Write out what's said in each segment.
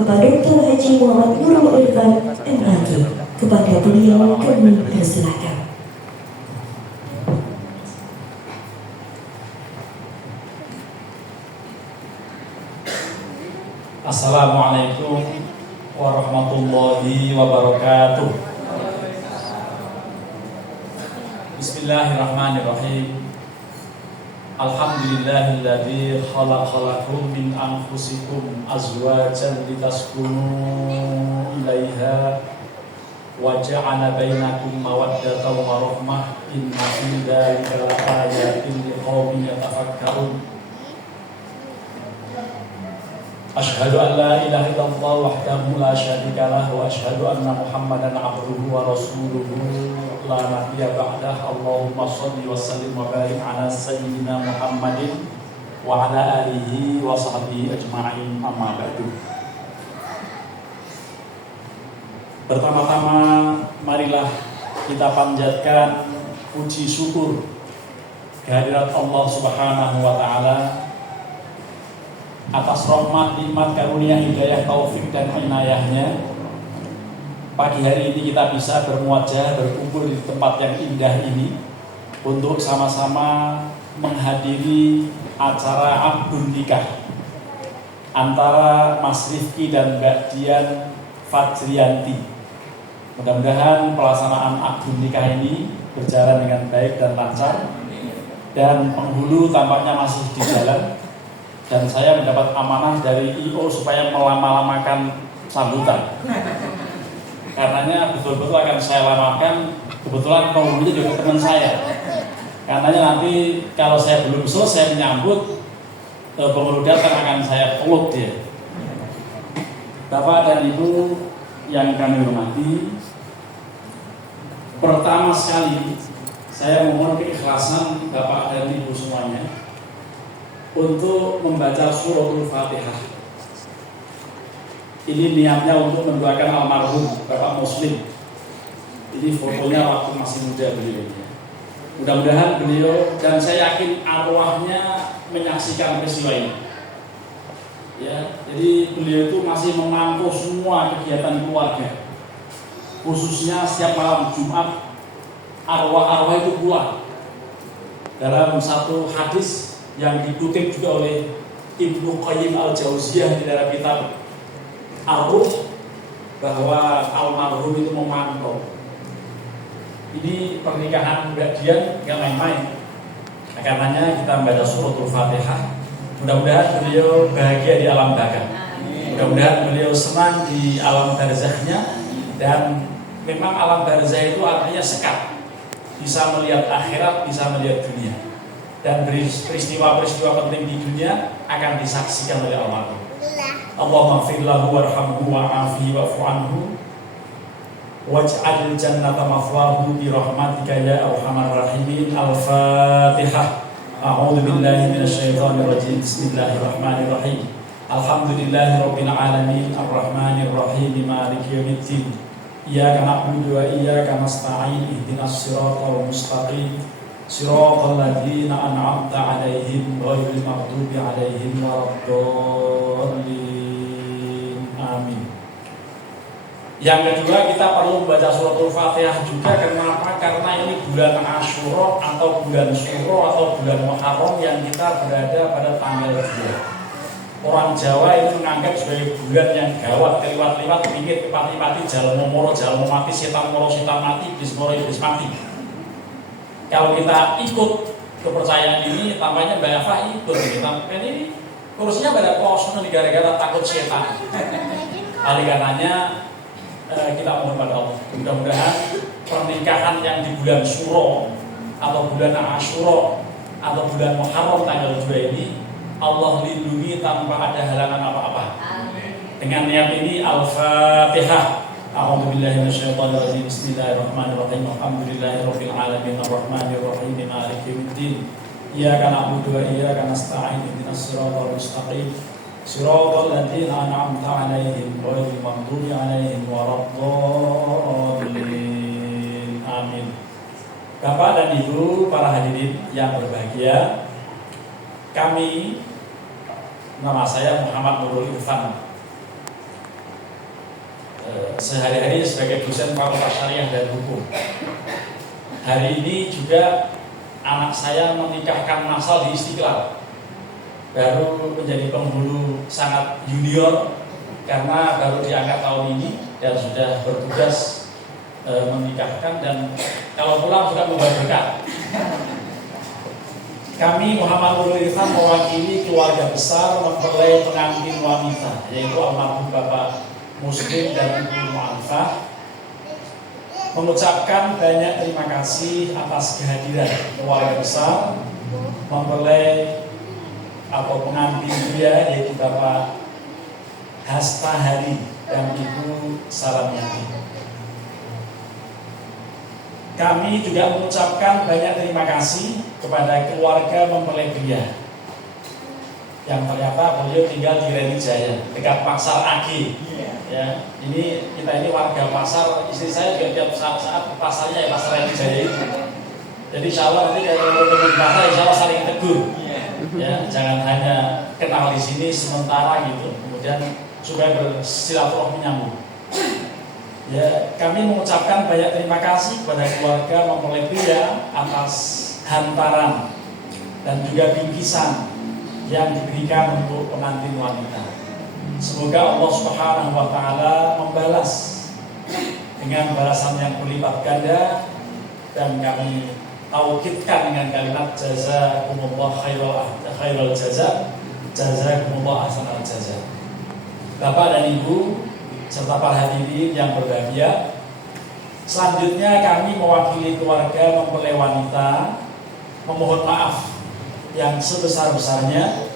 Bapak Dr. Haji Muhammad Nurul Irfan MHG. Kepada beliau kami persilakan. Assalamualaikum warahmatullahi wabarakatuh. Bismillahirrahmanirrahim. Alhamdulillahilladzi khalaqalakum min anfusikum azwajan litaskunu ilaiha wa ja'ala bainakum mawaddatan wa rahmah inna fi dzalika laayatin liqaumin yatafakkarun. Asyhadu an la ilaha illallah wahdahu la syarika lah wa asyhadu anna Muhammadan abduhu wa rasuluhu la nabiyya ba'dah. Allahumma shalli wa sallim wa barik ala sayyidina Muhammadin wa ala alihi wa sahbihi ajma'in, amma ba'du. Pertama-tama marilah kita panjatkan puji syukur kehadirat Allah Subhanahu wa taala atas rahmat, nikmat, karunia, hidayah, taufik dan inayahnya. Pagi hari ini kita bisa bermuajah, berkumpul di tempat yang indah ini untuk sama-sama menghadiri acara akad nikah antara Mas Rifki dan Mbak Dian Fajrianti. Mudah-mudahan pelaksanaan akad nikah ini berjalan dengan baik dan lancar, dan penghulu tampaknya masih di jalan. Dan saya mendapat amanah dari I.O. supaya melama-lamakan sambutan. Karenanya betul-betul akan saya lamakan. Kebetulan penghulunya juga teman saya. Karenanya nanti kalau saya belum selesai menyambut, penghulu datang akan saya peluk dia. Bapak dan Ibu yang kami hormati, pertama sekali saya mohon keikhlasan Bapak dan Ibu semuanya untuk membaca suratul Fatihah. Ini niatnya untuk mendoakan almarhum Bapak Muslim. Ini fotonya waktu masih muda beliau. Mudah-mudahan beliau, dan saya yakin arwahnya menyaksikan peristiwa ini. Ya, jadi beliau itu masih memantau semua kegiatan keluarga. Khususnya setiap malam Jumat arwah-arwah itu pulang. Dalam satu hadis yang dikutip juga oleh Ibnu Qayyim al-Jauziyah di dalam kitab Ar-Ruh, bahwa almarhum itu memantau. Ini pernikahan Mbak Dian gak main-main. Karenanya kita membaca suratul Fatihah. Mudah-mudahan beliau bahagia di alam barzakh. Mudah-mudahan beliau senang di alam barzakhnya. Dan memang alam barzakh itu artinya sekat, bisa melihat akhirat, bisa melihat dunia. Dan peristiwa-peristiwa penting di dunia akan disaksikan oleh almarhum. Allahumma ighfir lahu warhamhu wa'afihi wa'fu anhu waj'al jannata mathwahu bi rahmatika ya arhamar rahimin. Al-Fatihah. A'udzu billahi minasyaitonir rajim. Bismillahirrahmanirrahim. Alhamdulillahirabbil alamin arrahmanir rahim maliki yaumiddin. Iyyaka na'budu wa iyyaka nasta'in. Ihdinas siratal mustaqim. Siratal ladzina an'amta 'alaihim ghairil maghdubi 'alaihim waladdallin. Amin. Yang kedua, kita perlu membaca suratul Fatihah juga. Kenapa? Karena ini bulan Asyura atau bulan Syuro atau bulan Muharram yang kita berada pada tanggal 2. Orang Jawa itu menganggap sebagai bulan yang gawat, keliwat-liwat, pingit, pati-pati, jalmo moro, jalmo mati, setan moro, setan mati, iblis moro, iblis mati. Kalau kita ikut kepercayaan ini, tampaknya Mbak Eva ikut. Ini kursinya pada kosong gara-gara takut setan. Oleh karenanya kita mohon pada Allah, mudah-mudahan pernikahan yang di bulan Syuro atau bulan Asyura atau bulan Muharram tanggal 2 ini Allah lindungi tanpa ada halangan apa-apa. Dengan niat ini, Al-Fatihah. A'udzu billahi minasyaitonir rajim. Bismillahirrahmanirrahim. Alhamdulillahirabbil alamin arrahmanir rahim maliki yaumiddin. Iyyaka na'budu wa iyyaka nasta'in. Ihdinas siratal mustaqim. Siratal ladzina an'amta 'alaihim ghairil maghdubi 'alaihim waladdallin. Amin. Bapak dan Ibu para hadirin yang berbahagia, nama saya Muhammad Nurul Irfan. sehari-hari sebagai dosen Fakultas Syariah dan Hukum. Hari ini juga anak saya menikahkan massal di Istiqlal. Baru menjadi penghulu sangat junior karena baru diangkat tahun ini dan sudah bertugas menikahkan dan kalau pulang juga membawa berkat. Kami Muhammad Nurul Irfan mewakili keluarga besar mempelai pengantin wanita, yaitu almarhum Bapak Muslim dan Ibu Mu'alifah, mengucapkan banyak terima kasih atas kehadiran keluarga besar mempelai atau pengantin pria, yaitu Bapak Hasta Hari dan Ibu Salamyati. Kami juga mengucapkan banyak terima kasih kepada keluarga mempelai pria yang ternyata beliau tinggal di Reni Jaya, dekat Pasar AG. Ya, kita ini warga pasar, istri saya juga tiap saat pasarnya ya Pasar Reni Jaya itu. Jadi insya Allah nanti kalau ketemu di pasar, insya Allah saling tegur. Ya, jangan hanya kenal di sini sementara gitu, kemudian supaya bersilaturahmi nyambung. Ya, kami mengucapkan banyak terima kasih kepada keluarga mempelai pria atas hantaran dan juga bingkisan yang diberikan untuk pengantin wanita. Semoga Allah Subhanahu wa taala membalas dengan balasan yang berlipat ganda dan kami taukidkan dengan kalimat jazakumullah khairal jazakumullah ahsanal jaza. Bapak dan Ibu serta para hadirin yang berbahagia, selanjutnya kami mewakili keluarga mempelai wanita memohon maaf yang sebesar-besarnya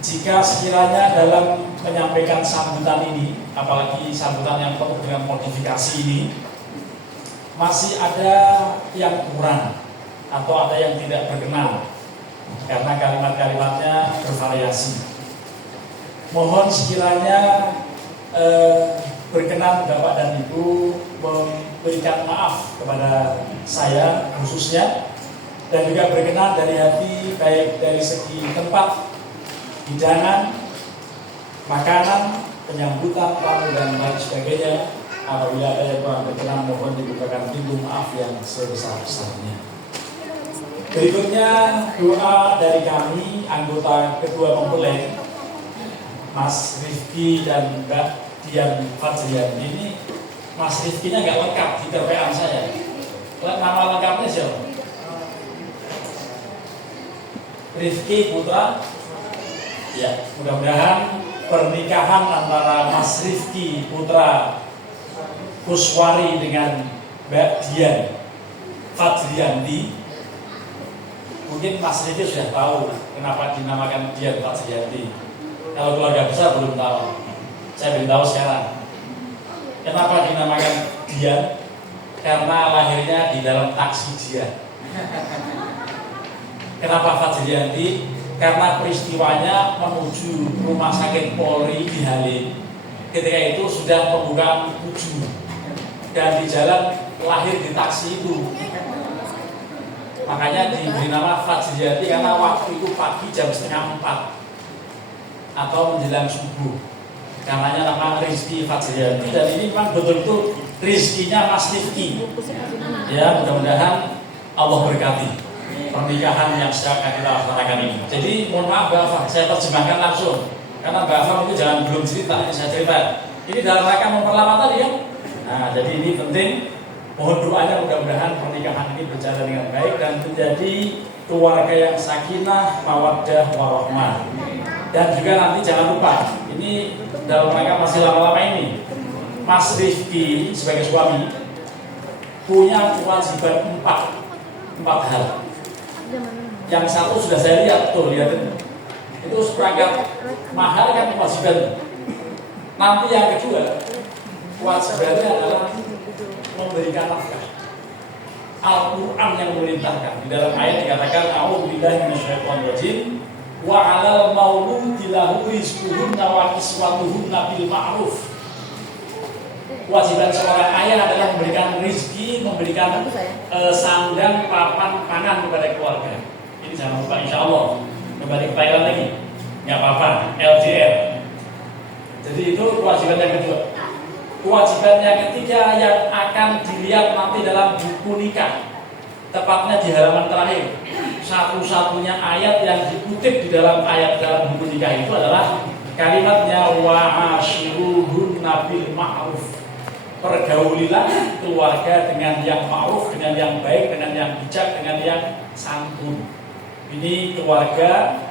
jika sekiranya dalam menyampaikan sambutan ini, apalagi sambutan yang penuh dengan modifikasi ini, masih ada yang kurang atau ada yang tidak berkenan karena kalimat-kalimatnya bervariasi. Mohon sekiranya berkenan Bapak dan Ibu memberikan maaf kepada saya khususnya, dan juga berkenan dari hati, baik dari segi tempat, hidangan, makanan, penyambutan, tamu dan lain sebagainya. Apabila ada yang kurang berkenan, mohon dibukakan pintu maaf yang sebesar-besarnya. Berikutnya doa dari kami anggota kedua mempelai, Mas Rifki dan Mbak Dian Fadrian. Ini Mas Rifkinya nggak lengkap di TPA saya. Nama lengkapnya siapa? Rifki Putra. Ya, mudah-mudahan pernikahan antara Mas Rifki Putra Kuswari dengan Mbak Dian Fadrianti. Mungkin Mas Rifki sudah tahu kenapa dinamakan Dian Fadrianti. Kalau keluarga besar belum tahu, saya belum tahu sekarang. Kenapa dinamakan Dian? Karena lahirnya di dalam taksi dia. Kenapa Fadrianti? Karena peristiwanya menuju rumah sakit Polri di Halim. Ketika itu sudah pembukaan 7 dan di jalan lahir di taksi itu. Makanya diberi nama Fadrianti karena waktu itu pagi jam 3:30 atau menjelang subuh. Karenanya nama Rizky Fadrianti, dan ini memang betul-betul rizkinya Mas Rifki. Ya, mudah-mudahan Allah berkati pernikahan yang sedang kita laksanakan ini. Jadi mohon maaf Mbak Afam, saya terjemahkan langsung karena Mbak Afam itu jangan belum cerita, ini saya cerita. Ini dalam rangka memperlama tadi ya. Nah, jadi ini penting. Mohon doanya mudah-mudahan pernikahan ini berjalan dengan baik dan menjadi keluarga yang sakinah, mawaddah, warahmah. Dan juga nanti jangan lupa, ini dalam rangka masih lama-lama ini, Mas Rifki sebagai suami punya kewajiban 4 hal. Yang satu sudah saya lihat, tuh lihatin, itu seperangkat mahal kan kewajiban. Nanti yang kedua, kewajibannya adalah memberikan nafkah. Al-Quran yang memerintahkan, di dalam ayat dikatakan a'udzubillahi minasyaitonir rajim. Wa 'alal mauludi lahu rizquhunna wa kiswatuhunna bil ma'ruf. Kewajiban seorang ayah adalah memberikan rezeki, memberikan sandang, papan, pangan kepada keluarga. Ini jangan lupa, insya Allah kembali ke Thailand lagi, nggak apa-apa, LDR. Jadi itu kewajiban yang kedua. Kewajiban yang ketiga yang akan dilihat nanti dalam buku nikah, tepatnya di halaman terakhir, satu-satunya ayat yang dikutip di dalam buku nikah itu adalah kalimatnya wa'ashiruhunna bil ma'ruf. Pergaulilah keluarga dengan yang ma'ruf, dengan yang baik, dengan yang bijak, dengan yang santun. Ini keluarga,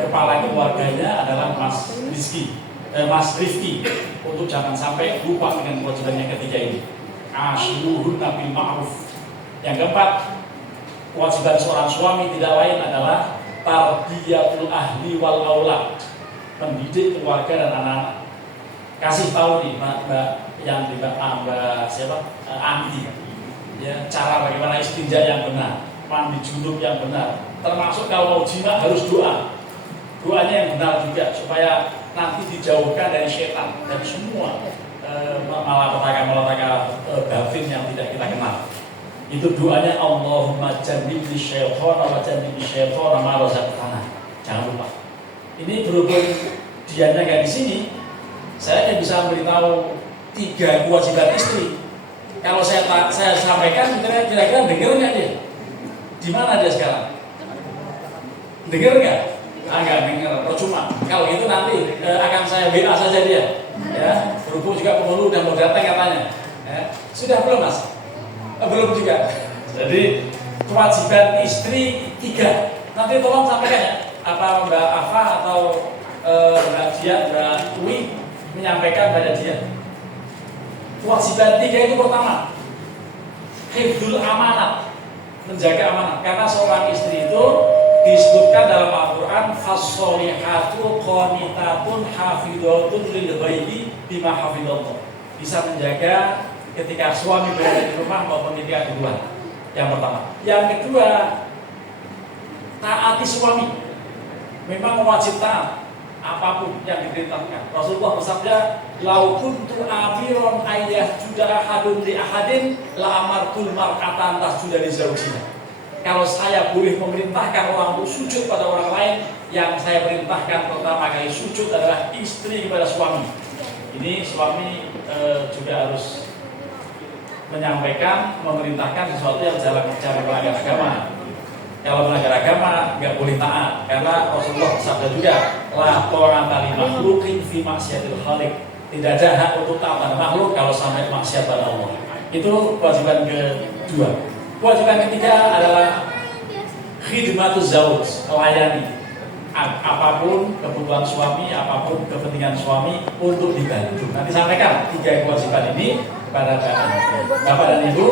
kepala keluarganya adalah Mas Rifki. Untuk jangan sampai lupa dengan kewajiban yang ketiga ini. Ashiruhunna bil ma'ruf. Yang keempat, kewajiban seorang suami tidak lain adalah tarbiyatul ahli wal aulad, mendidik keluarga dan anak-anak. Kasih tahu nih Mbak siapa? Anti. Ya, cara bagaimana istinja yang benar, mandi junub yang benar. Termasuk kalau mau jima harus doa. Doanya yang benar juga supaya nanti dijauhkan dari setan dan semua malapetaka batin yang tidak kita kenal. Itu doanya Allahumma jannibni syaitana wa jannibni syaitana ma razaqtana. Jangan lupa. Ini berhubung dianya nggak di sini, saya hanya bisa memberitahu 3 kewajiban istri. Kalau saya sampaikan, kira-kira dengar nggak dia? Di mana dia sekarang? Dengar nggak? Nggak dengar, percuma. Kalau gitu nanti akan saya WA saja dia. Ya, berhubung juga penghulu udah mau datang katanya. Ya. Sudah belum Mas? Belum juga. Jadi kewajiban istri 3. Nanti tolong sampaikan ya. Apa Mbak Afa atau Mbak Uwi menyampaikan pada dia. Kewajiban 3 itu pertama, hifdzul amanat, menjaga amanat. Karena seorang istri itu disebutkan dalam Al-Quran fas-solihatu qanitatun hafidhatun lil ghaibi bima hafidhallah. Bisa menjaga ketika suami berada di rumah maupun ketika di luar. Yang pertama. Yang kedua, taati suami. Memang wajib taat apapun yang diperintahkan. Rasulullah bersabda, "Lau kuntu amiron ayyah juda ahadun li ahadin la amartul mar'atan tasjuda li zawjiha." Kalau saya boleh memerintahkan orang untuk sujud pada orang lain, yang saya perintahkan pertama kali sujud adalah istri kepada suami. Ini suami juga harus menyampaikan, memerintahkan sesuatu yang jangan melanggar agama. Kalau melanggar agama nggak boleh taat, karena Rasulullah bersabda juga, la ta'ata li makhluqin fi maksiatil khaliq. Tidak ada hak untuk taat pada makhluk kalau sampai maksiat pada Allah. Itu kewajiban kedua. Kewajiban ketiga adalah khidmatuz zauj, melayani apapun kebutuhan suami, apapun kepentingan suami untuk dibantu. Nanti sampaikan 3 kewajiban ini kepada Bapak dan Ibu,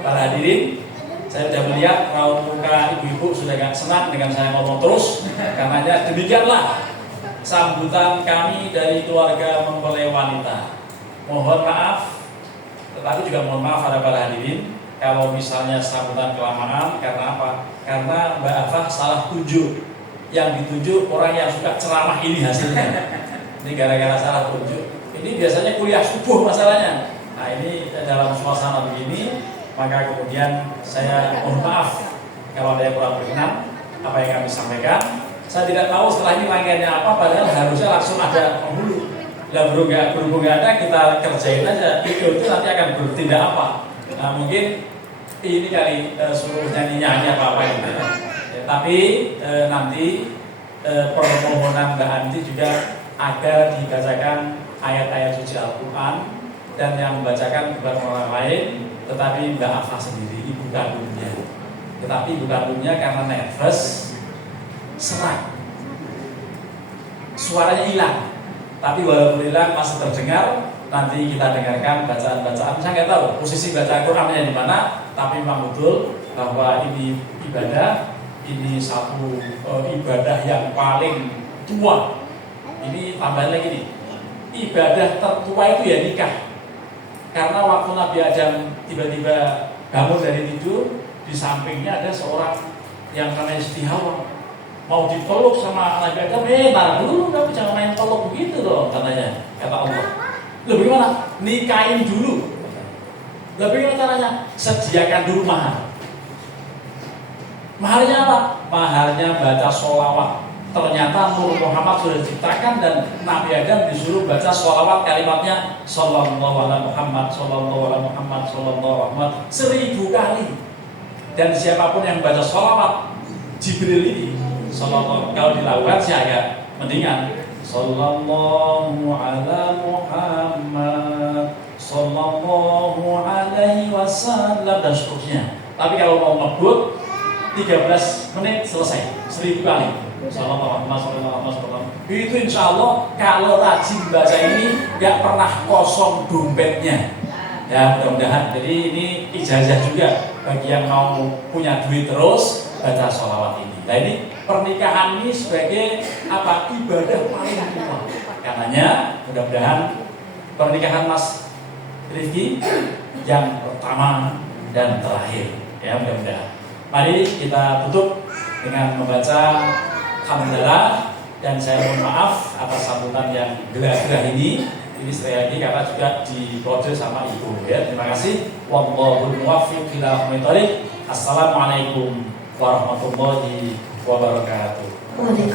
para hadirin. Saya sudah melihat raut muka ibu-ibu sudah gak senang dengan saya ngomong terus. Karenanya demikianlah sambutan kami dari keluarga mempelai wanita. Mohon maaf, tetapi juga mohon maaf pada para hadirin kalau misalnya sambutan kelamaan. Karena apa? Karena Mbak Afah salah tunjuk. Yang ditunjuk orang yang suka ceramah ini hasilnya. Ini gara-gara salah tunjuk. Ini biasanya kuliah subuh masalahnya. Nah ini dalam suasana begini, maka kemudian saya mohon maaf kalau ada yang kurang berkenan apa yang kami sampaikan. Saya tidak tahu setelah ini rangkaiannya apa, padahal harusnya langsung ada penghulu. Berhubung nggak ada, kita kerjain aja. Itu nanti akan bertindak apa. Nah mungkin ini kali suruh nyanyi apa gitu ya. Tapi nanti permohonan Mbak Anti juga agar dibacakan ayat-ayat suci Al-Quran, dan yang membacakan bukan orang lain tetapi Mbak Afah sendiri, ibu kandungnya. Tetapi ibu kandungnya karena nervous, serak, suaranya hilang. Tapi walaupun hilang masih terdengar. Nanti kita dengarkan bacaan-bacaan. Saya nggak tahu posisi baca Qurannya di mana, tapi memang betul bahwa ini ibadah, ini satu ibadah yang paling tua. Ini tambahan lagi nih, ibadah tertua itu ya nikah. Karena waktu Nabi Adam tiba-tiba bangun dari tidur, di sampingnya ada seorang yang namanya Siti Hawa, mau dipeluk sama Nabi Adam. Tahan dulu, kamu jangan main peluk begitu dong, katanya, kata Allah. Loh bagaimana? Nikahin dulu. Loh bagaimana caranya? Sediakan dulu mahar. Maharnya apa? Maharnya baca sholawat ternyata Nur Muhammad sudah diciptakan dan Nabi Adam disuruh baca sholawat kalimatnya Sallallahu ala Muhammad, Sallallahu ala Muhammad, Sallallahu ala Muhammad 1000 kali. Dan siapapun yang baca sholawat Jibril ini, Sallallahu, kalau dilakukan sih agak mendingan Sallallahu ala Muhammad, Sallallahu alaihi wasallam dan seterusnya. Tapi kalau mau ngebut 13 menit selesai 1000 kali. Sallallahu alaihi wasallam. Itu insya Allah kalau rajin baca ini gak pernah kosong dompetnya. Ya mudah-mudahan. Jadi ini ijazah juga bagi yang mau punya duit terus baca sholawat ini. Nah ini pernikahan ini sebagai apa, ibadah paling utama. Karenanya mudah-mudahan pernikahan Mas Rifki yang pertama dan terakhir. Ya mudah-mudahan. Mari kita tutup dengan membaca hamdalah dan saya mohon maaf atas sambutan yang gerah-gerah ini. Ini sekali lagi karena juga dikode sama Ibu ya. Terima kasih. Wallahul muwaffiq ila aqwamit thoriq. Assalamualaikum warahmatullahi wabarakatuh. Waalaikumsalam.